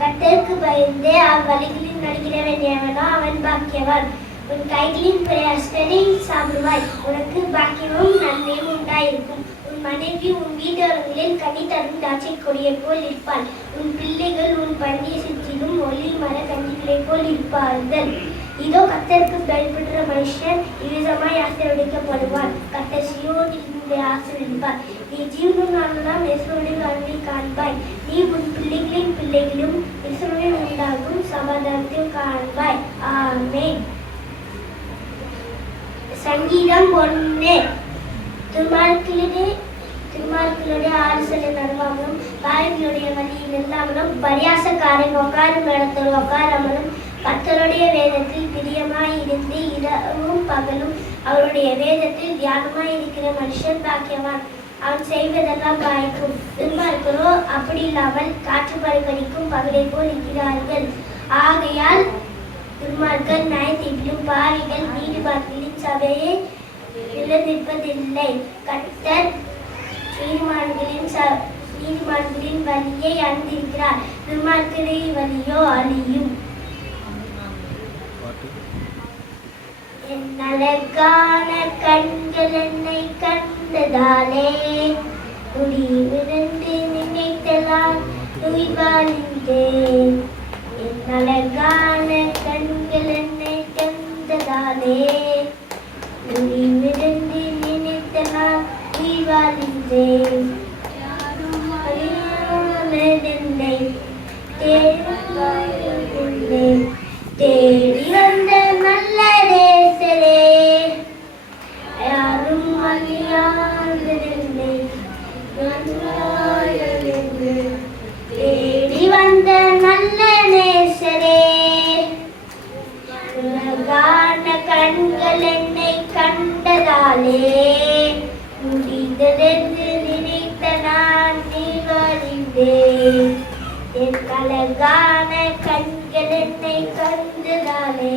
கர்த்தருக்கு பயந்து அவ்வழிகளில் நடக்கிறவன் எவனோ அவன் பாக்கியவான். உன் கைகளின் பிரயாசத்தை சாப்பிடுவாய், உனக்கு பாக்கியமும் நன்மையும் உண்டாயிருக்கும். உன் மனைவி உன் வீடுகளில் கனி தரும் திராட்சை கொடியை போல் இருப்பாள். உன் பிள்ளைகள் உன் பண்டிகை சுற்றிலும் ஒளி மர கஞ்சிகளை போல் இருப்பார்கள். இதோ கர்த்தருக்கு பயப்படுற மனுஷன் இவ்விதமாய் ஆசீர்வதிக்கப்படுவான். கர்த்தர் சீயோனில் ஆசீர்வதிப்பார். நீ ஜீவனும் நாளெல்லாம் இயேசுவுடைய வாழ்வை காண்பாய். நீ உன் பிள்ளைகளின் பிள்ளைகளும் இயேசுவுடன் உண்டாகும் சமாதானத்தையும் காண்பாய். ஆமென். சங்கீதம் 1. துன்மார்க்களுடைய ஆலோசனை நடுவாமலும் பாவிகளுடைய வழியில் நில்லாமலும் பரியாசக்காரன் உட்காரும் இடத்தில் உட்காராமலும் கர்த்தருடைய வேதத்தில் பிரியமாய் இருந்து இரவும் பகலும் அவருடைய வேதத்தில் தியானமாய் இருக்கிற மனுஷன் பாக்கியவான். அவன் செய்வதெல்லாம் வாய்க்கும். துன்மார்க்கரோ அப்படி இல்லாமல் காற்று பறக்கடிக்கும் பகலை போல் இருக்கிறார்கள். ஆகையால் துன்மார்க்கர் நியாயத்தீர்ப்பிலும் பாவிகள் நீதிமான்களின் சபையை நிலைநிற்பதில்லை. கர்த்தர் நீதிமான்களின் வழியை அறிந்திருக்கிறார். துன்மார்க்கரின் வழியோ அழியும். என் அழகான கண்கள் என்னை கண்டதாலே முடிவிருந்து நினைத்தலால் உயிர்வாழ்ந்தேன். என் அழகான கண்கள் என்னை கண்டதாலே முடிவிருந்து நினைத்தலால் உயிர்வாழ்ந்தேன். தேடி வந்த நல்ல நேசரே, யாரும் அறியாததில்லை. தேடி வந்த நல்ல நேசரே, அழகான கண்கள் என்னை கண்டதாலே முடிந்ததென்று நினைத்த நான் நீவறிந்தேன். என் அழகான கண்கள் என்னை கண்டதாலே